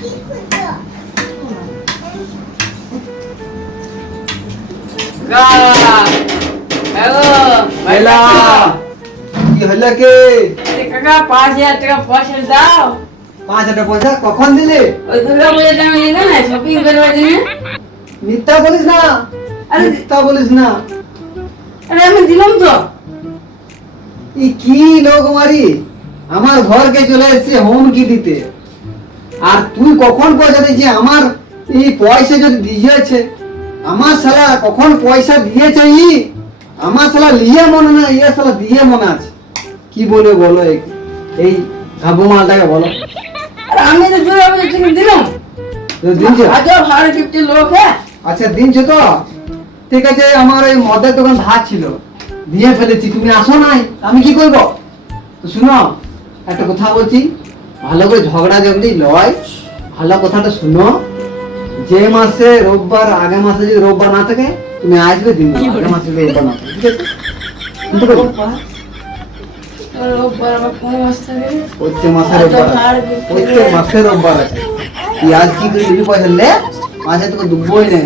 কি হলো কে? কাকা 5000 টাকা পয়সা দাও। 5000 টাকা পয়সা কখন দিলে? ওই দুর্গা পূজার টাইমে নিলে না শপিং করবার জন্য। মিথ্যা বলিস না, আরে মিথ্যা বলিস না। আরে আমি দিলাম তো। ই কি লোক মারি, আমার ঘরকে চলে এসেছে হুমকি দিতে। আর তুই কখন পয়সা দিয়েছিস? আমার এই পয়সা যদি দিয়েছে, আমার শালা কখন পয়সা দিয়েছে? আমার শালা লিয়ে মনে না, ইয়ে শালা দিয়ে মনে আছে। কি বলে বলো এই ঘাবু মালটাকে বলো। আরে আমি তো দুর্গা পূজার টাইমে দিলাম। দিনছে? হাজার ভাড়া 50 লোক হ্যাঁ। আচ্ছা দিনছে তো ঠিক আছে। আমার ওই মদের দোকান ধার ছিল, দিয়ে ফেলেছি। তুমি আসো নাই, আমি কি করবো? তো শুনো, একটা কথা বলছি, ভালো করে ঝগড়া ঝগড়ি লয়, ভালো কথাটা শুনো। যে মাসে রোববার, আগে মাসে যদি রোববার না থাকে তুমি আসবে, দিন আগে মাসে রোববার না থাকে, ঠিক আছে? কিন্তু রোববার আবার কোন মাস থাকে? প্রত্যেক মাসে রোববার, প্রত্যেক মাসে রোববার আছে। তুই আজ কি করে দিবি পয়সা? লে মাসে তোকে দুবোই নেই।